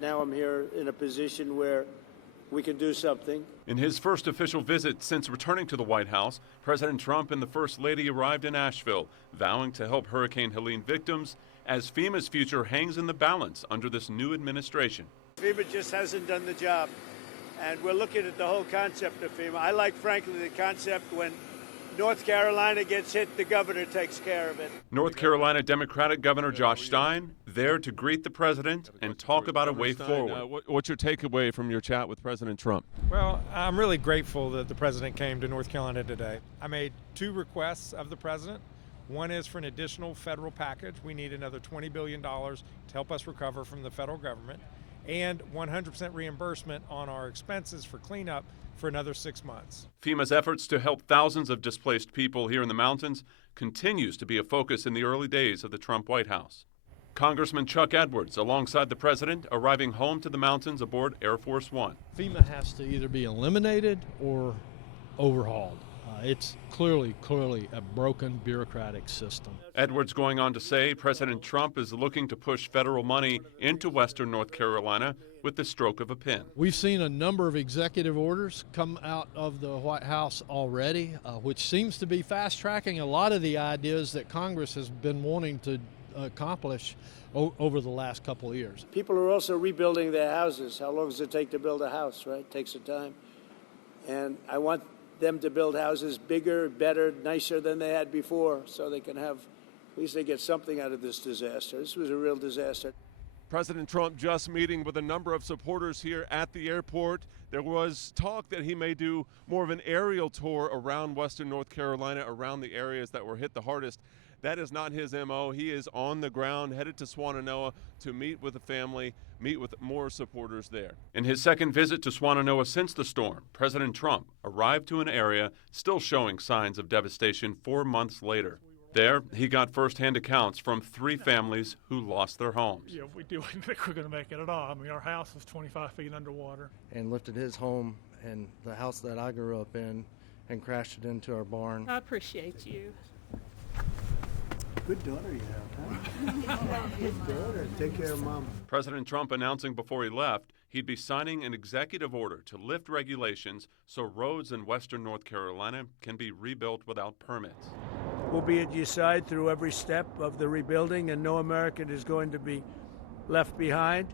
Now I'm here in a position where we can do something. In his first official visit since returning to the White House, President Trump and the First Lady arrived in Asheville, vowing to help Hurricane Helene victims as FEMA's future hangs in the balance under this new administration. FEMA just hasn't done the job, and we're looking at the whole concept of FEMA. I like, frankly, the concept when North Carolina gets hit, the governor takes care of it. North Carolina Democratic Governor Josh Stein there to greet the president and talk about a way forward. What's your takeaway from your chat with President Trump? Well, I'm really grateful that the president came to North Carolina today. I made 2 requests of the president. One is for an additional federal package. We need another $20 billion to help us recover from the federal government, and 100% reimbursement on our expenses for cleanup for another 6 months. FEMA's efforts to help thousands of displaced people here in the mountains continues to be a focus in the early days of the Trump White House. Congressman Chuck Edwards, alongside the president, arriving home to the mountains aboard Air Force One. FEMA has to either be eliminated or overhauled. It's clearly a broken bureaucratic system. Edwards going on to say President Trump is looking to push federal money into western North Carolina with the stroke of a pen. We've seen a number of executive orders come out of the White House already, which seems to be fast-tracking a lot of the ideas that Congress has been wanting to accomplish over the last couple of years. People are also rebuilding their houses. How long does it take to build a house, right? It takes some time. And I want them to build houses bigger, better, nicer than they had before, so they can have, at least they get something out of this disaster. This was a real disaster. President Trump just meeting with a number of supporters here at the airport. There was talk that he may do more of an aerial tour around western North Carolina, around the areas that were hit the hardest. That is not his MO. He is on the ground, headed to Swannanoa to meet with the family, meet with more supporters there. In his second visit to Swannanoa since the storm, President Trump arrived to an area still showing signs of devastation 4 months later. There, he got firsthand accounts from 3 families who lost their homes. Yeah, we didn't think we were going to make it at all. I mean, our house was 25 feet underwater. And lifted his home and the house that I grew up in and crashed it into our barn. I appreciate you. Good daughter you have, huh? Good daughter. Take care of Mom. President Trump announcing before he left he'd be signing an executive order to lift regulations so roads in western North Carolina can be rebuilt without permits. We'll be at your side through every step of the rebuilding, and no American is going to be left behind.